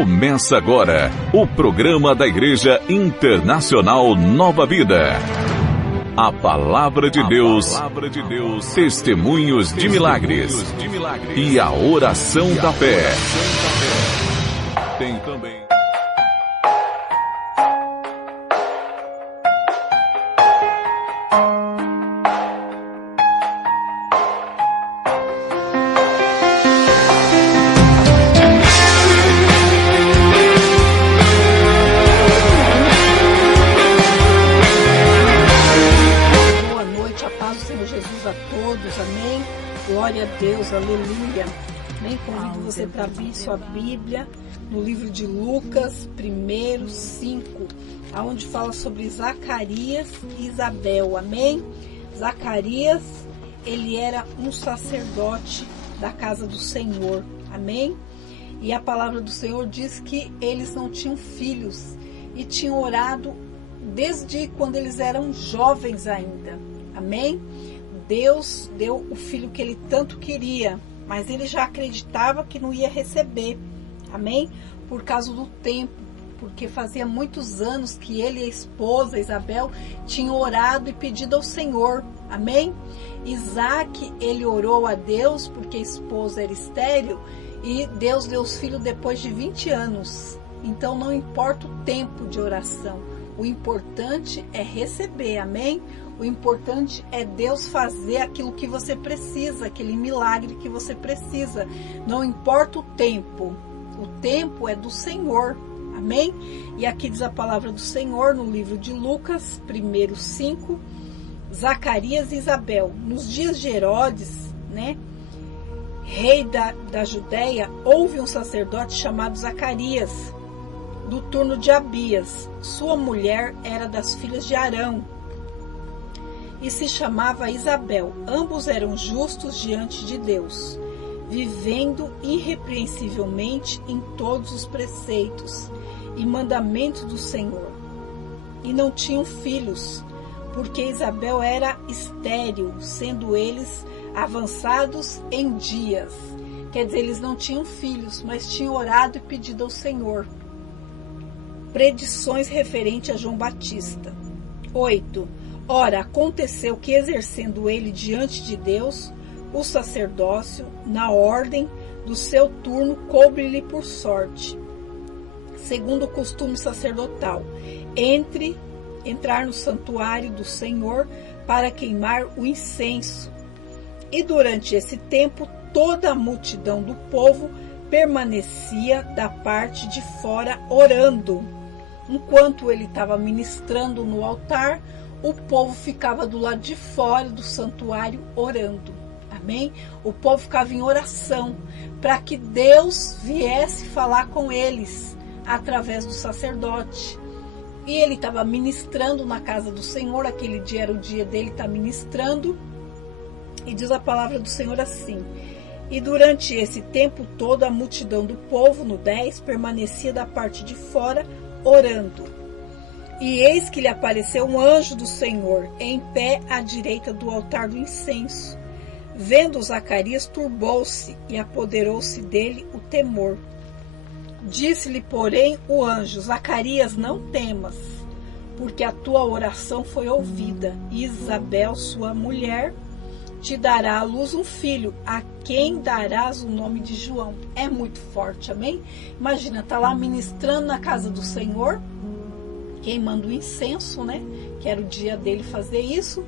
Começa agora o programa da Igreja Internacional Nova Vida. A Palavra de Deus, testemunhos de milagres e a oração da fé. Tem também. Glória a Deus, aleluia. Nem convido você para abrir sua Bíblia no livro de Lucas, 1:5, aonde fala sobre Zacarias e Isabel, amém? Zacarias, ele era um sacerdote da casa do Senhor, amém? E a palavra do Senhor diz que eles não tinham filhos e tinham orado desde quando eles eram jovens ainda, amém? Deus deu o filho que ele tanto queria, mas ele já acreditava que não ia receber, amém? Por causa do tempo, porque fazia muitos anos que ele e a esposa Isabel tinham orado e pedido ao Senhor, amém? Isaac, ele orou a Deus porque a esposa era estéril e Deus deu os filhos depois de 20 anos. Então não importa o tempo de oração, o importante é receber, amém? O importante é Deus fazer aquilo que você precisa, aquele milagre que você precisa. Não importa o tempo é do Senhor, amém? E aqui diz a palavra do Senhor no livro de Lucas, 1:5, Zacarias e Isabel. Nos dias de Herodes, né, rei da Judéia, houve um sacerdote chamado Zacarias, do turno de Abias. Sua mulher era das filhas de Arão e se chamava Isabel. Ambos eram justos diante de Deus, vivendo irrepreensivelmente em todos os preceitos e mandamentos do Senhor. E não tinham filhos, porque Isabel era estéril, sendo eles avançados em dias. Quer dizer, eles não tinham filhos, mas tinham orado e pedido ao Senhor. Predições referente a João Batista. 8. Ora, aconteceu que, exercendo ele diante de Deus o sacerdócio, na ordem do seu turno, coube-lhe por sorte, segundo o costume sacerdotal, entrar no santuário do Senhor para queimar o incenso. E durante esse tempo, toda a multidão do povo permanecia da parte de fora orando. Enquanto ele estava ministrando no altar, o povo ficava do lado de fora do santuário orando, amém? O povo ficava em oração para que Deus viesse falar com eles através do sacerdote. E ele estava ministrando na casa do Senhor, aquele dia era o dia dele estar ministrando, e diz a palavra do Senhor assim: e durante esse tempo todo a multidão do povo, no 10, permanecia da parte de fora orando. E eis que lhe apareceu um anjo do Senhor, em pé à direita do altar do incenso. Vendo Zacarias, turbou-se e apoderou-se dele o temor. Disse-lhe, porém, o anjo: Zacarias, não temas, porque a tua oração foi ouvida, e Isabel, sua mulher, te dará à luz um filho, a quem darás o nome de João. É muito forte, amém? Imagina, tá lá ministrando na casa do Senhor, queimando o incenso, né? Que era o dia dele fazer isso.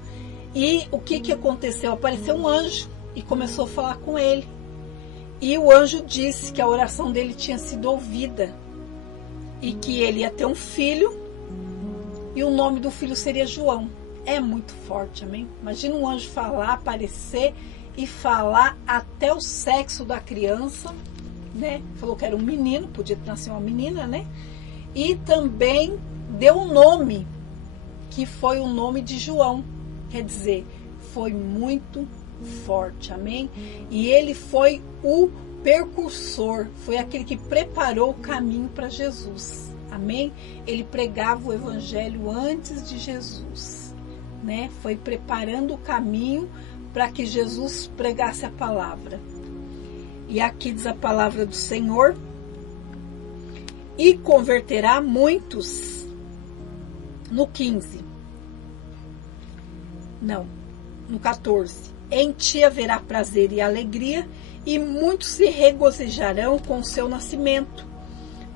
E o que aconteceu? Apareceu um anjo e começou a falar com ele. E o anjo disse que a oração dele tinha sido ouvida e que ele ia ter um filho e o nome do filho seria João. É muito forte, amém? Imagina um anjo falar, aparecer e falar até o sexo da criança, né? Falou que era um menino, podia nascer uma menina, né? E também deu um nome, que foi o nome de João. Quer dizer, foi muito forte, amém? E ele foi o precursor, foi aquele que preparou o caminho para Jesus, amém? Ele pregava o evangelho antes de Jesus, né? Foi preparando o caminho para que Jesus pregasse a palavra. E aqui diz a palavra do Senhor, e converterá muitos. No 15. Não, no 14. Em ti haverá prazer e alegria, e muitos se regozijarão com o seu nascimento,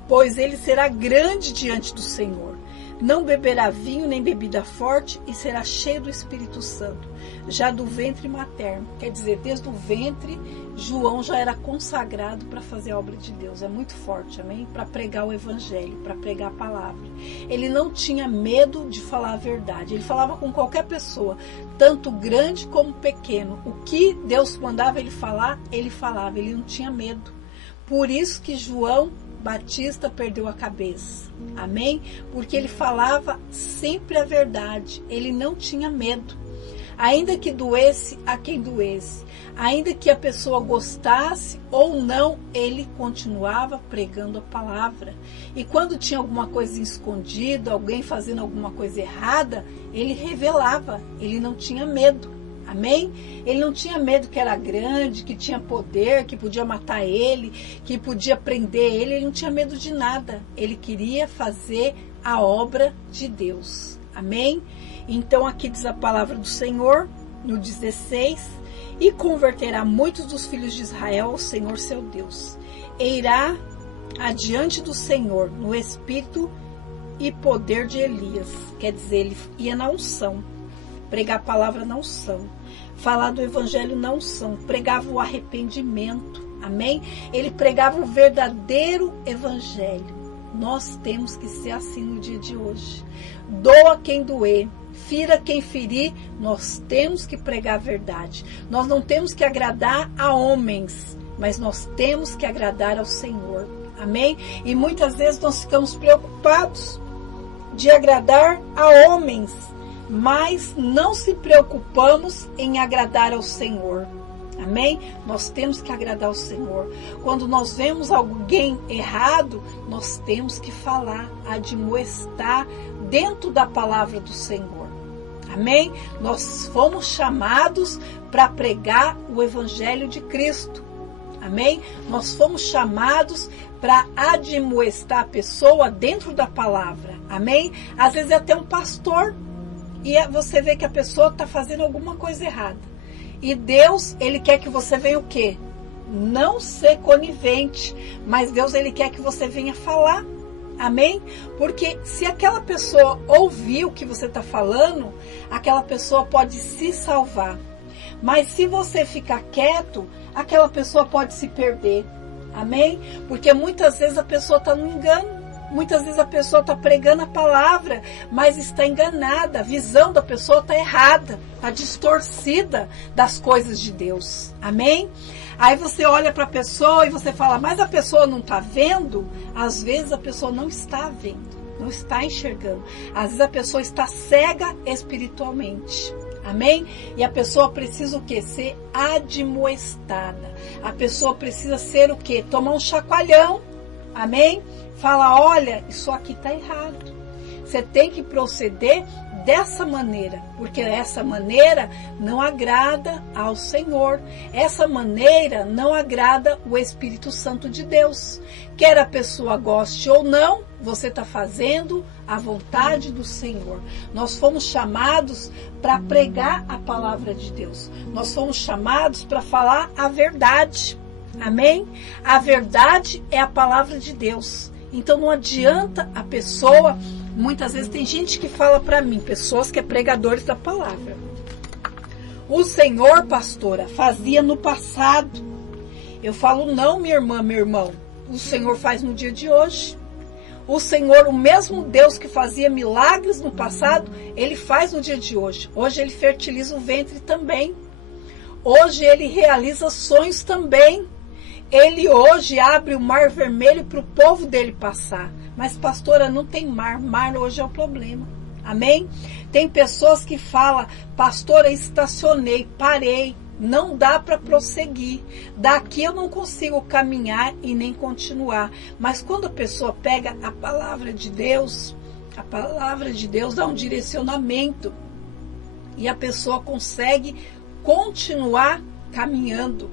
pois ele será grande diante do Senhor. Não beberá vinho nem bebida forte, e será cheio do Espírito Santo, já do ventre materno. Quer dizer, desde o ventre, João já era consagrado para fazer a obra de Deus. É muito forte, amém? Para pregar o evangelho, para pregar a palavra. Ele não tinha medo de falar a verdade. Ele falava com qualquer pessoa, tanto grande como pequeno. O que Deus mandava ele falar, ele falava. Ele não tinha medo. Por isso que João Batista perdeu a cabeça, amém? Porque ele falava sempre a verdade, ele não tinha medo, ainda que doesse a quem doesse, ainda que a pessoa gostasse ou não, ele continuava pregando a palavra. E quando tinha alguma coisa escondida, alguém fazendo alguma coisa errada, ele revelava, ele não tinha medo. Amém? Ele não tinha medo que era grande, que tinha poder, que podia matar ele, que podia prender ele. Ele não tinha medo de nada. Ele queria fazer a obra de Deus. Amém? Então aqui diz a palavra do Senhor, no 16, e converterá muitos dos filhos de Israel ao Senhor seu Deus. E irá adiante do Senhor no espírito e poder de Elias. Quer dizer, ele ia na unção. Pregar a palavra na unção, falar do evangelho na unção, pregava o arrependimento, amém? Ele pregava o verdadeiro evangelho. Nós temos que ser assim no dia de hoje. Doa quem doer, fira quem ferir, nós temos que pregar a verdade. Nós não temos que agradar a homens, mas nós temos que agradar ao Senhor, amém? E muitas vezes nós ficamos preocupados de agradar a homens, mas não se preocupamos em agradar ao Senhor. Amém? Nós temos que agradar ao Senhor. Quando nós vemos alguém errado, nós temos que falar, admoestar dentro da palavra do Senhor. Amém? Nós fomos chamados para pregar o Evangelho de Cristo. Amém? Nós fomos chamados para admoestar a pessoa dentro da palavra. Amém? Às vezes é até um pastor. E você vê que a pessoa está fazendo alguma coisa errada. E Deus, Ele quer que você venha o quê? Não ser conivente. Mas Deus, Ele quer que você venha falar. Amém? Porque se aquela pessoa ouvir o que você está falando, aquela pessoa pode se salvar. Mas se você ficar quieto, aquela pessoa pode se perder. Amém? Porque muitas vezes a pessoa está no engano. Muitas vezes a pessoa está pregando a palavra, mas está enganada. A visão da pessoa está errada, está distorcida das coisas de Deus. Amém? Aí você olha para a pessoa e você fala, mas a pessoa não está vendo? Às vezes a pessoa não está vendo, não está enxergando. Às vezes a pessoa está cega espiritualmente. Amém? E a pessoa precisa o quê? Ser admoestada. A pessoa precisa ser o quê? Tomar um chacoalhão. Amém? Fala, olha, isso aqui está errado. Você tem que proceder dessa maneira, porque essa maneira não agrada ao Senhor. Essa maneira não agrada o Espírito Santo de Deus. Quer a pessoa goste ou não, você está fazendo a vontade do Senhor. Nós fomos chamados para pregar a palavra de Deus. Nós fomos chamados para falar a verdade. Amém? A verdade é a palavra de Deus. Então não adianta a pessoa, muitas vezes tem gente que fala para mim, pessoas que é pregadores da palavra. O Senhor, pastora, fazia no passado. Eu falo, não, minha irmã, meu irmão. O Senhor faz no dia de hoje. O Senhor, o mesmo Deus que fazia milagres no passado, Ele faz no dia de hoje. Hoje Ele fertiliza o ventre também. Hoje Ele realiza sonhos também. Ele hoje abre o mar vermelho para o povo dele passar. Mas, pastora, não tem mar. Mar hoje é o problema. Amém? Tem pessoas que falam, pastora, estacionei, parei. Não dá para prosseguir. Daqui eu não consigo caminhar e nem continuar. Mas quando a pessoa pega a palavra de Deus dá um direcionamento. E a pessoa consegue continuar caminhando.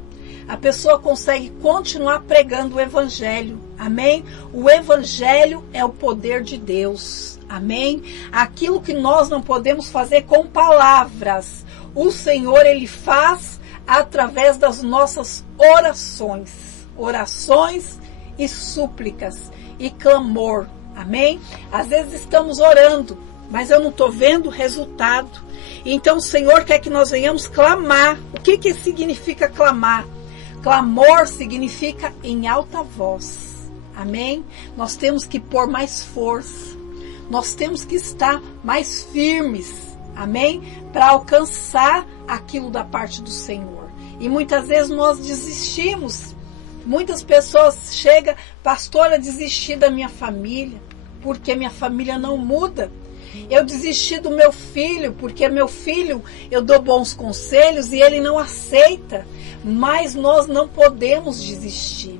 a pessoa consegue continuar pregando o Evangelho. Amém? O Evangelho é o poder de Deus. Amém? Aquilo que nós não podemos fazer com palavras, o Senhor, Ele faz através das nossas orações. Orações e súplicas e clamor. Amém? Às vezes estamos orando, mas eu não estou vendo o resultado. Então o Senhor quer que nós venhamos clamar. O que significa clamar? Clamor significa em alta voz. Amém? Nós temos que pôr mais força. Nós temos que estar mais firmes. Amém? Para alcançar aquilo da parte do Senhor. E muitas vezes nós desistimos. Muitas pessoas chegam, pastora, desisti da minha família, porque minha família não muda. Eu desisti do meu filho, porque meu filho, eu dou bons conselhos e ele não aceita. Mas nós não podemos desistir.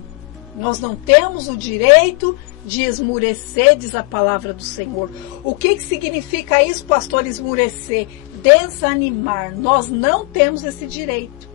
Nós não temos o direito de esmurecer, diz a palavra do Senhor. O que significa isso, pastor, esmurecer? Desanimar. Nós não temos esse direito.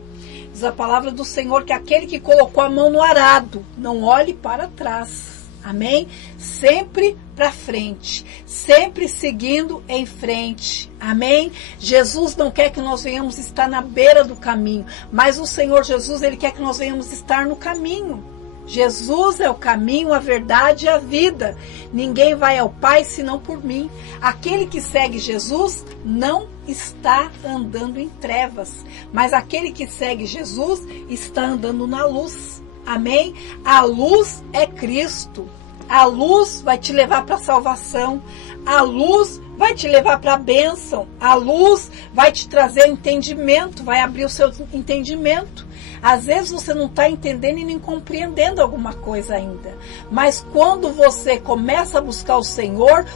Diz a palavra do Senhor que aquele que colocou a mão no arado, não olhe para trás. Amém? Sempre para frente, sempre seguindo em frente. Amém? Jesus não quer que nós venhamos estar na beira do caminho, mas o Senhor Jesus, Ele quer que nós venhamos estar no caminho. Jesus é o caminho, a verdade e a vida. Ninguém vai ao Pai senão por mim. Aquele que segue Jesus não está andando em trevas, mas aquele que segue Jesus está andando na luz. Amém? A luz é Cristo. A luz vai te levar para a salvação. A luz vai te levar para a bênção. A luz vai te trazer entendimento, vai abrir o seu entendimento. Às vezes você não está entendendo e nem compreendendo alguma coisa ainda. Mas quando você começa a buscar o Senhor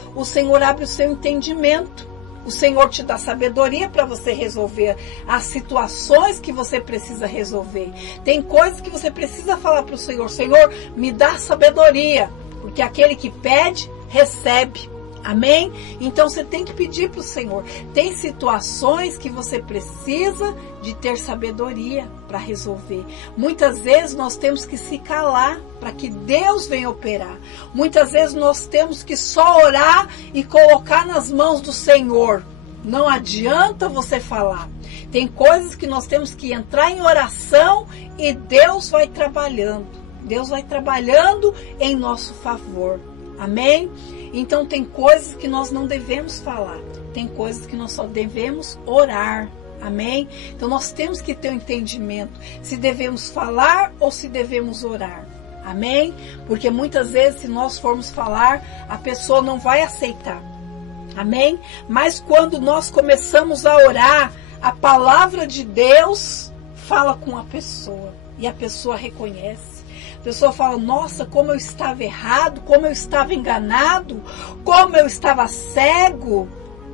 abre o seu entendimento. O Senhor te dá sabedoria para você resolver as situações que você precisa resolver. Tem coisas que você precisa falar para o Senhor. Senhor, me dá sabedoria. Porque aquele que pede, recebe. Amém? Então você tem que pedir para o Senhor. Tem situações que você precisa de ter sabedoria para resolver. Muitas vezes nós temos que se calar para que Deus venha operar. Muitas vezes nós temos que só orar e colocar nas mãos do Senhor. Não adianta você falar. Tem coisas que nós temos que entrar em oração e Deus vai trabalhando. Deus vai trabalhando em nosso favor. Amém? Então tem coisas que nós não devemos falar. Tem coisas que nós só devemos orar. Amém? Então nós temos que ter um entendimento. Se devemos falar ou se devemos orar. Amém? Porque muitas vezes se nós formos falar, a pessoa não vai aceitar. Amém? Mas quando nós começamos a orar, a palavra de Deus fala com a pessoa. E a pessoa reconhece. A pessoa fala, nossa, como eu estava errado, como eu estava enganado, como eu estava cego.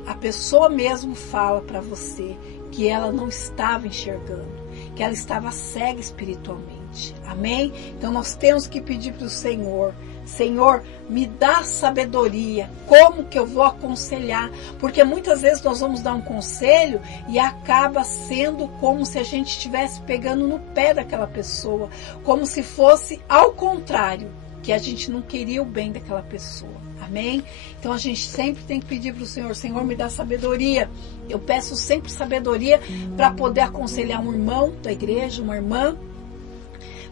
A pessoa mesmo fala para você que ela não estava enxergando, que ela estava cega espiritualmente. Amém? Então nós temos que pedir para o Senhor, Senhor, me dá sabedoria, como que eu vou aconselhar? Porque muitas vezes nós vamos dar um conselho e acaba sendo como se a gente estivesse pegando no pé daquela pessoa, como se fosse ao contrário, que a gente não queria o bem daquela pessoa. Amém? Então a gente sempre tem que pedir para o Senhor, Senhor, me dá sabedoria. Eu peço sempre sabedoria para poder aconselhar um irmão da igreja, uma irmã.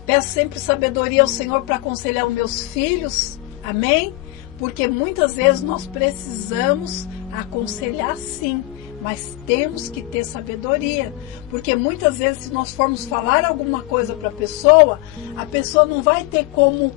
Peço sempre sabedoria ao Senhor para aconselhar os meus filhos. Amém? Porque muitas vezes nós precisamos aconselhar sim, mas temos que ter sabedoria. Porque muitas vezes se nós formos falar alguma coisa para a pessoa não vai ter como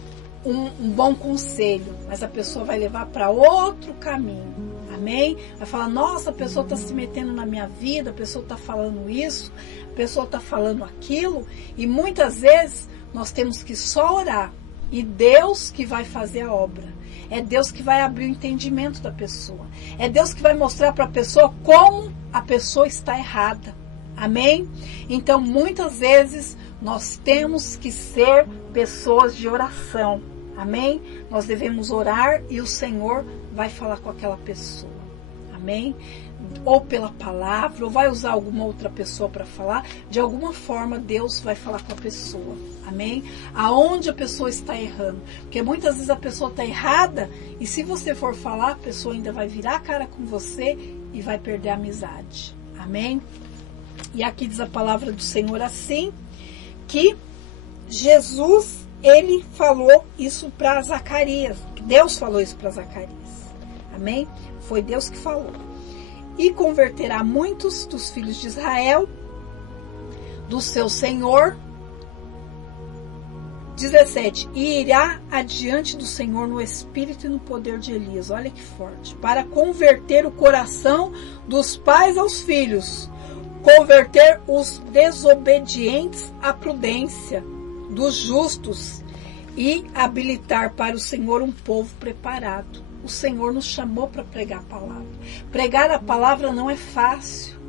um bom conselho, mas a pessoa vai levar para outro caminho. Amém? Vai falar, nossa, a pessoa está se metendo na minha vida, a pessoa está falando isso, a pessoa está falando aquilo. E muitas vezes nós temos que só orar. E Deus que vai fazer a obra. É Deus que vai abrir o entendimento da pessoa. É Deus que vai mostrar para a pessoa como a pessoa está errada. Amém? Então, muitas vezes, nós temos que ser pessoas de oração. Amém? Nós devemos orar e o Senhor vai falar com aquela pessoa. Amém? ou pela palavra, ou vai usar alguma outra pessoa para falar, de alguma forma Deus vai falar com a pessoa. Amém? Aonde a pessoa está errando. Porque muitas vezes a pessoa está errada e se você for falar, a pessoa ainda vai virar a cara com você e vai perder a amizade. Amém? E aqui diz a palavra do Senhor assim, que Jesus, ele falou isso para Zacarias. Deus falou isso para Zacarias. Amém? Foi Deus que falou. E converterá muitos dos filhos de Israel do seu Senhor. 17. E irá adiante do Senhor no espírito e no poder de Elias. Olha que forte. Para converter o coração dos pais aos filhos. Converter os desobedientes à prudência dos justos. E habilitar para o Senhor um povo preparado. O Senhor nos chamou para pregar a palavra. Pregar a palavra não é fácil.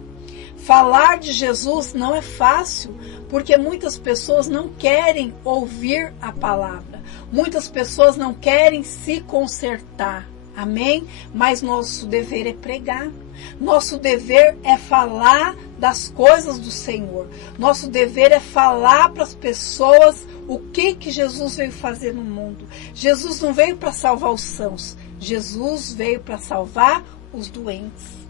Falar de Jesus não é fácil, porque muitas pessoas não querem ouvir a palavra. Muitas pessoas não querem se consertar. Amém? Mas nosso dever é pregar. Nosso dever é falar das coisas do Senhor. Nosso dever é falar para as pessoas o que Jesus veio fazer no mundo. Jesus não veio para salvar os sãos. Jesus veio para salvar os doentes.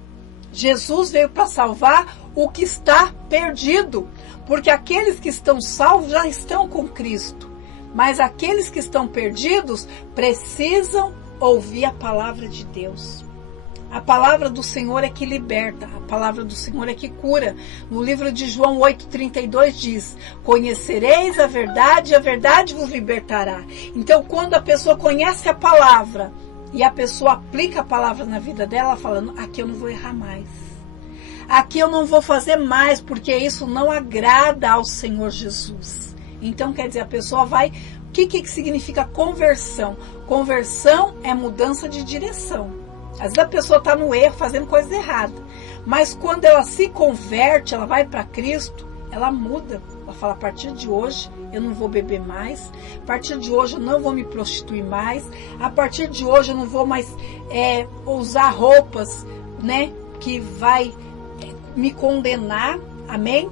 Jesus veio para salvar o que está perdido. Porque aqueles que estão salvos já estão com Cristo. Mas aqueles que estão perdidos precisam ouvir a palavra de Deus. A palavra do Senhor é que liberta, a palavra do Senhor é que cura. No livro de João 8,32 diz, conhecereis a verdade e a verdade vos libertará. Então, quando a pessoa conhece a palavra e a pessoa aplica a palavra na vida dela, falando, aqui eu não vou errar mais. Aqui eu não vou fazer mais, porque isso não agrada ao Senhor Jesus. Então, quer dizer, a pessoa vai... O que significa conversão? Conversão é mudança de direção. Às vezes a pessoa está no erro, fazendo coisas erradas. Mas quando ela se converte, ela vai para Cristo, ela muda. Ela fala, a partir de hoje eu não vou beber mais. A partir de hoje eu não vou me prostituir mais. A partir de hoje eu não vou mais usar roupas, né, que vai me condenar. Amém?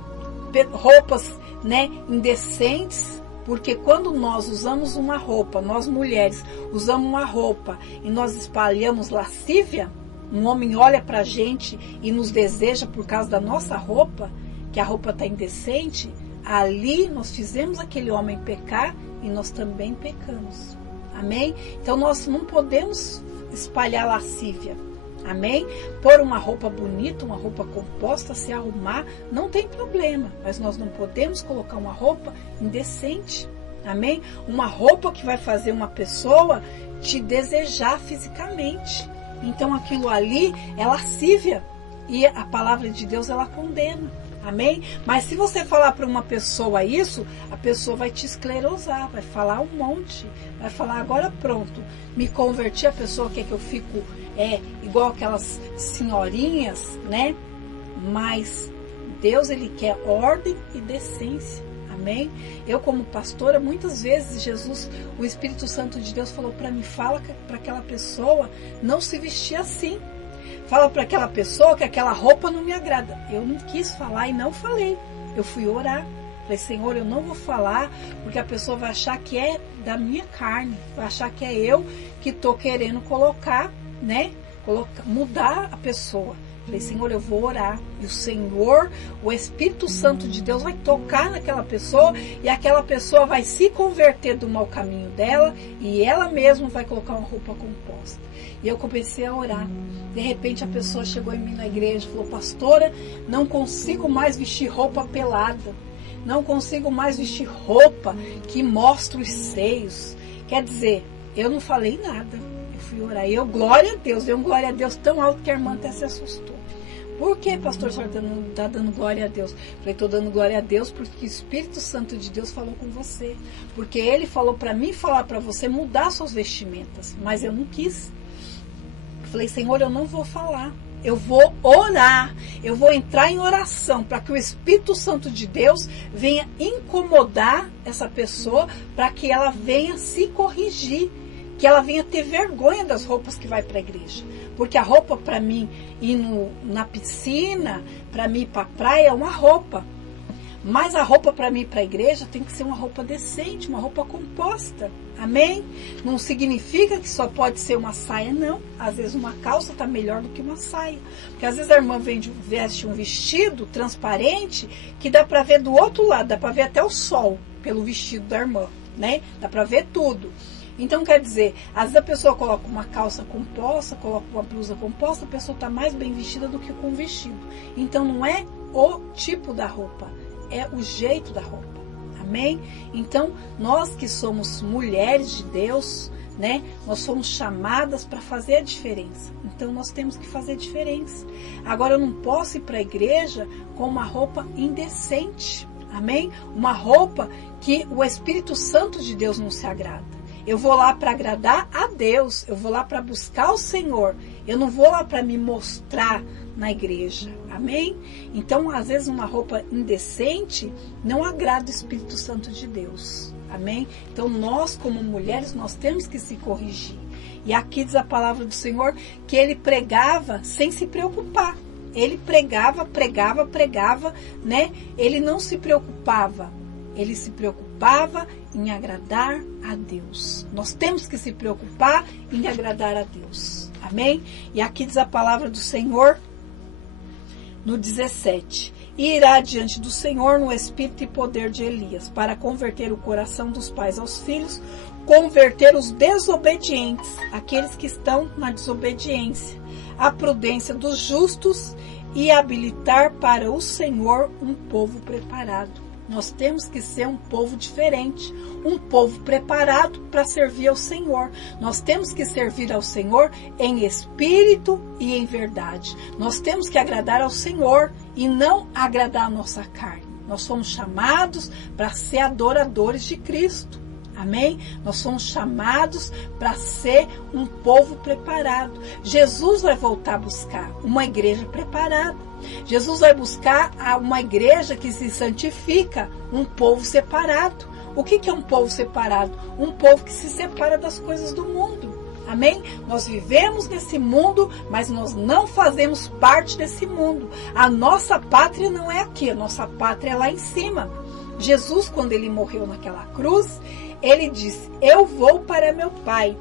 Roupas, né, indecentes. Porque quando nós usamos uma roupa, nós mulheres usamos uma roupa e nós espalhamos lascívia, um homem olha pra gente e nos deseja por causa da nossa roupa, que a roupa está indecente, ali nós fizemos aquele homem pecar e nós também pecamos. Amém? Então nós não podemos espalhar lascívia. Amém? Pôr uma roupa bonita, uma roupa composta, se arrumar, não tem problema. Mas nós não podemos colocar uma roupa indecente. Amém? Uma roupa que vai fazer uma pessoa te desejar fisicamente. Então aquilo ali é lascívia. E a palavra de Deus, ela condena. Amém? Mas se você falar para uma pessoa isso, a pessoa vai te esclerosar, vai falar um monte. Vai falar, agora pronto, me converti, a pessoa quer que eu fico igual aquelas senhorinhas, né? Mas Deus, ele quer ordem e decência. Amém? Eu, como pastora, muitas vezes Jesus, o Espírito Santo de Deus falou para mim, fala para aquela pessoa não se vestir assim. Fala para aquela pessoa que aquela roupa não me agrada. Eu não quis falar e não falei. Eu fui orar. Falei, Senhor, eu não vou falar porque a pessoa vai achar que é da minha carne. Vai achar que é eu que estou querendo colocar, né? Mudar a pessoa. Falei, Senhor, eu vou orar. E o Senhor, o Espírito Santo de Deus vai tocar naquela pessoa e aquela pessoa vai se converter do mau caminho dela e ela mesma vai colocar uma roupa composta. E eu comecei a orar. De repente a pessoa chegou em mim na igreja e falou, pastora, não consigo mais vestir roupa pelada. Não consigo mais vestir roupa que mostra os seios. Quer dizer, eu não falei nada. Eu fui orar. E eu, glória a Deus, dei um glória a Deus tão alto que a irmã até se assustou. Por que, pastor, o senhor está dando glória a Deus? Falei, estou dando glória a Deus porque o Espírito Santo de Deus falou com você. Porque ele falou para mim falar para você mudar suas vestimentas. Mas eu não quis. Falei, Senhor, eu não vou falar. Eu vou orar. Eu vou entrar em oração para que o Espírito Santo de Deus venha incomodar essa pessoa para que ela venha se corrigir. que ela venha ter vergonha das roupas que vai para a igreja. Porque a roupa para mim ir na piscina, para mim ir para a praia é uma roupa. Mas a roupa para mim ir para a igreja tem que ser uma roupa decente, uma roupa composta. Amém? Não significa que só pode ser uma saia, não. Às vezes uma calça está melhor do que uma saia. Porque às vezes a irmã veste um vestido transparente que dá para ver do outro lado, dá para ver até o sol pelo vestido da irmã, né? Dá para ver tudo. Então, quer dizer, às vezes a pessoa coloca uma calça composta, coloca uma blusa composta, a pessoa está mais bem vestida do que com o vestido. Então, não é o tipo da roupa, é o jeito da roupa. Amém? Então, nós que somos mulheres de Deus, né? Nós somos chamadas para fazer a diferença. Então, nós temos que fazer a diferença. Agora, eu não posso ir para a igreja com uma roupa indecente. Amém? Uma roupa que o Espírito Santo de Deus não se agrada. Eu vou lá para agradar a Deus, eu vou lá para buscar o Senhor, eu não vou lá para me mostrar na igreja, amém? Então, às vezes uma roupa indecente não agrada o Espírito Santo de Deus, amém? Então, nós como mulheres, nós temos que se corrigir. E aqui diz a palavra do Senhor que ele pregava sem se preocupar. Ele pregava, né? Ele não se preocupava, ele se preocupava em agradar a Deus. Nós temos que se preocupar em agradar a Deus. Amém? E aqui diz a palavra do Senhor no 17. E irá diante do Senhor no espírito e poder de Elias, para converter o coração dos pais aos filhos, converter os desobedientes, aqueles que estão na desobediência, a prudência dos justos e habilitar para o Senhor um povo preparado. Nós temos que ser um povo diferente, um povo preparado para servir ao Senhor. Nós temos que servir ao Senhor em espírito e em verdade. Nós temos que agradar ao Senhor e não agradar a nossa carne. Nós somos chamados para ser adoradores de Cristo. Amém? Nós somos chamados para ser um povo preparado. Jesus vai voltar a buscar uma igreja preparada. Jesus vai buscar uma igreja que se santifica, um povo separado. O que é um povo separado? Um povo que se separa das coisas do mundo. Amém? Nós vivemos nesse mundo, mas nós não fazemos parte desse mundo. A nossa pátria não é aqui, a nossa pátria é lá em cima. Jesus, quando ele morreu naquela cruz, ele disse: eu vou para meu Pai,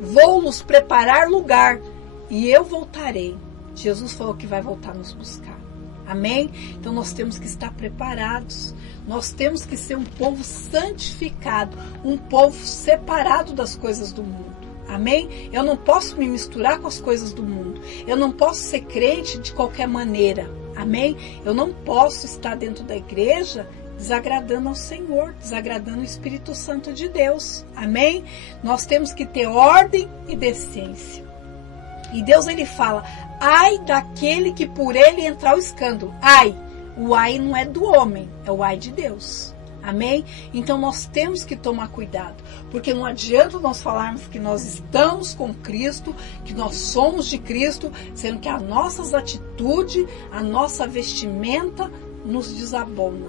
vou nos preparar lugar e eu voltarei. Jesus falou que vai voltar nos buscar. Amém? Então nós temos que estar preparados. Nós temos que ser um povo santificado, um povo separado das coisas do mundo. Amém? Eu não posso me misturar com as coisas do mundo. Eu não posso ser crente de qualquer maneira. Amém? Eu não posso estar dentro da igreja desagradando ao Senhor, desagradando o Espírito Santo de Deus. Amém? Nós temos que ter ordem e decência. E Deus, ele fala: ai daquele que por ele entrar o escândalo. Ai, o ai não é do homem, é o ai de Deus. Amém? Então nós temos que tomar cuidado, porque não adianta nós falarmos que nós estamos com Cristo, que nós somos de Cristo, sendo que as nossas atitudes, a nossa vestimenta nos desabona.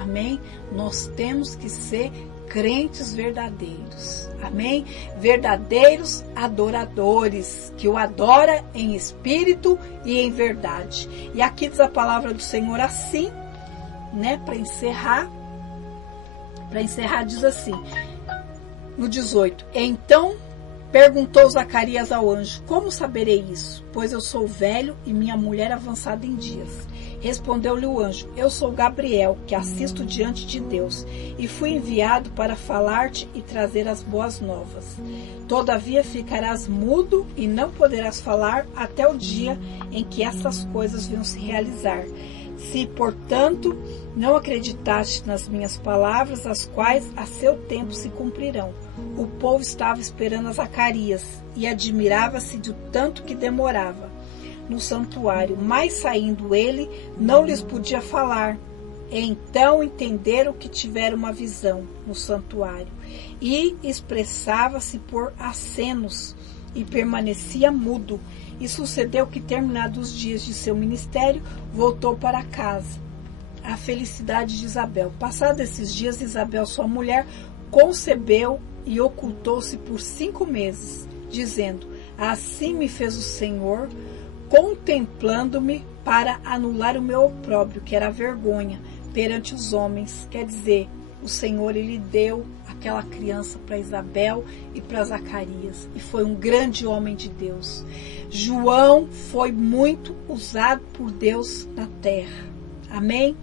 Amém? Nós temos que ser crentes verdadeiros. Amém? Verdadeiros adoradores, que o adora em espírito e em verdade. E aqui diz a palavra do Senhor assim, né? Para encerrar diz assim, no 18. Então perguntou Zacarias ao anjo: como saberei isso? Pois eu sou velho e minha mulher avançada em dias. Respondeu-lhe o anjo: eu sou Gabriel, que assisto diante de Deus, e fui enviado para falar-te e trazer as boas novas. Todavia ficarás mudo e não poderás falar até o dia em que estas coisas venham se realizar. Se, portanto, não acreditaste nas minhas palavras, as quais a seu tempo se cumprirão. O povo estava esperando a Zacarias e admirava-se do tanto que demorava no santuário, mas saindo ele, não lhes podia falar. Então entenderam que tiveram uma visão no santuário, e expressava-se por acenos, e permanecia mudo. E sucedeu que, terminados os dias de seu ministério, voltou para casa. A felicidade de Isabel. Passados esses dias, Isabel, sua mulher, concebeu e ocultou-se por 5 meses, dizendo: assim me fez o Senhor, contemplando-me para anular o meu opróbrio, que era a vergonha, perante os homens. Quer dizer, o Senhor, ele deu aquela criança para Isabel e para Zacarias, e foi um grande homem de Deus. João foi muito usado por Deus na terra. Amém?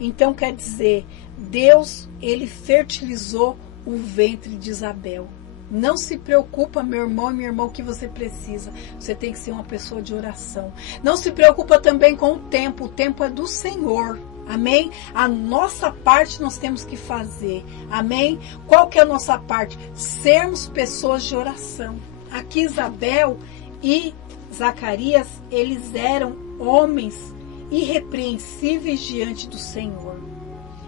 Então, quer dizer, Deus, ele fertilizou o ventre de Isabel. Não se preocupa, meu irmão e minha irmã, o que você precisa. Você tem que ser uma pessoa de oração. Não se preocupa também com o tempo é do Senhor. Amém? A nossa parte nós temos que fazer. Amém? Qual que é a nossa parte? Sermos pessoas de oração. Aqui Isabel e Zacarias, eles eram homens irrepreensíveis diante do Senhor.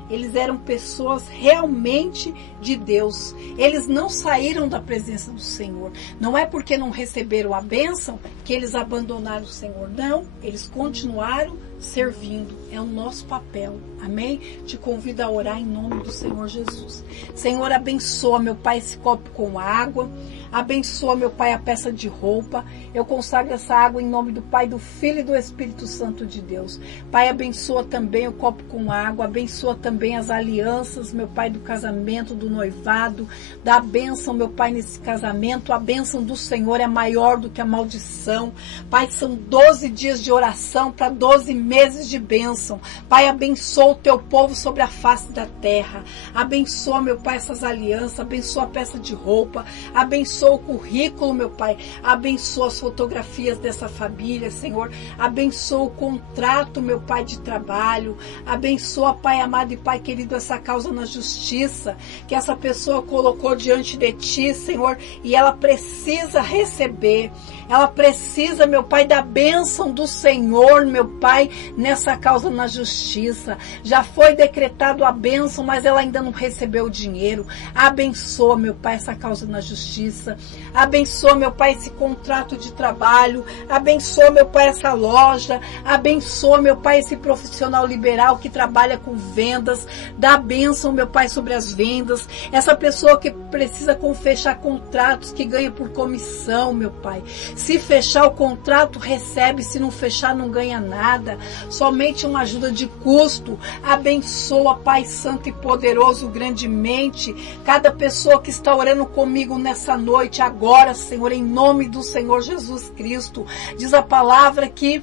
Eles eram pessoas realmente de Deus. Eles não saíram da presença do Senhor. Não é porque não receberam a bênção que eles abandonaram o Senhor. Não, eles continuaram servindo. É o nosso papel. Amém? Te convido a orar em nome do Senhor Jesus. Senhor, abençoa, meu Pai, esse copo com água. Abençoa, meu Pai, a peça de roupa. Eu consagro essa água em nome do Pai, do Filho e do Espírito Santo de Deus. Pai, abençoa também o copo com água. Abençoa também as alianças, meu Pai, do casamento, do noivado. Dá bênção, meu Pai, nesse casamento. A bênção do Senhor é maior do que a maldição. Pai, são 12 dias de oração para 12 meses de bênção. Pai, abençoa o teu povo sobre a face da terra. Abençoa, meu Pai, essas alianças. Abençoa a peça de roupa. Abençoa o currículo, meu Pai. Abençoa as fotografias dessa família, Senhor. Abençoa o contrato, meu Pai, de trabalho. Abençoa, Pai amado e Pai querido, essa causa na justiça que essa pessoa colocou diante de Ti, Senhor, e ela precisa receber. Ela precisa, meu Pai, da bênção do Senhor, meu Pai, nessa causa na justiça. Já foi decretado a bênção, mas ela ainda não recebeu o dinheiro. Abençoa, meu Pai, essa causa na justiça. Abençoa, meu Pai, esse contrato de trabalho. Abençoa, meu Pai, essa loja. Abençoa, meu Pai, esse profissional liberal que trabalha com vendas. Dá bênção, meu Pai, sobre as vendas. Essa pessoa que precisa fechar contratos, que ganha por comissão, meu Pai. Se fechar o contrato, recebe. Se não fechar, não ganha nada. Somente uma ajuda de custo. Abençoa, Pai Santo e Poderoso, grandemente. Cada pessoa que está orando comigo nessa noite, agora, Senhor, em nome do Senhor Jesus Cristo. Diz a palavra que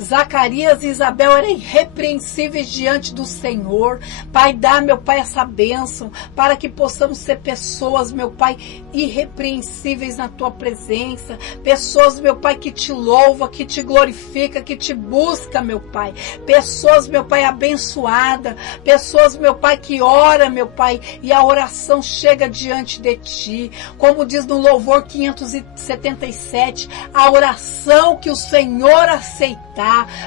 Zacarias e Isabel eram irrepreensíveis diante do Senhor. Pai, dá, meu Pai, essa bênção para que possamos ser pessoas, meu Pai, irrepreensíveis na Tua presença. Pessoas, meu Pai, que Te louva, que Te glorifica, que Te busca, meu Pai. Pessoas, meu Pai, abençoada. Pessoas, meu Pai, que ora, meu Pai, e a oração chega diante de Ti. Como diz no louvor 577, a oração que o Senhor aceitar.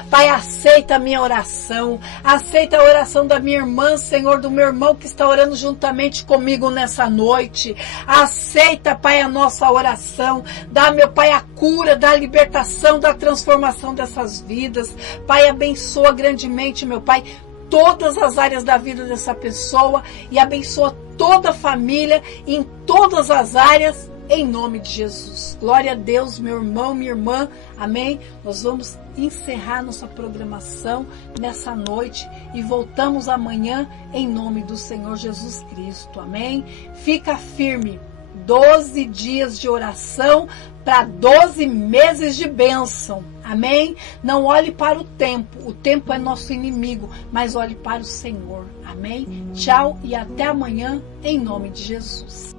Pai, aceita a minha oração, aceita a oração da minha irmã, Senhor, do meu irmão que está orando juntamente comigo nessa noite. Aceita, Pai, a nossa oração. Dá, meu Pai, a cura, dá a libertação, dá a transformação dessas vidas. Pai, abençoa grandemente, meu Pai, todas as áreas da vida dessa pessoa e abençoa toda a família em todas as áreas, em nome de Jesus. Glória a Deus, meu irmão, minha irmã. Amém? Nós vamos encerrar nossa programação nessa noite e voltamos amanhã em nome do Senhor Jesus Cristo. Amém? Fica firme. 12 dias de oração para 12 meses de bênção. Amém? Não olhe para o tempo é nosso inimigo, mas olhe para o Senhor. Amém? Tchau e até amanhã em nome de Jesus.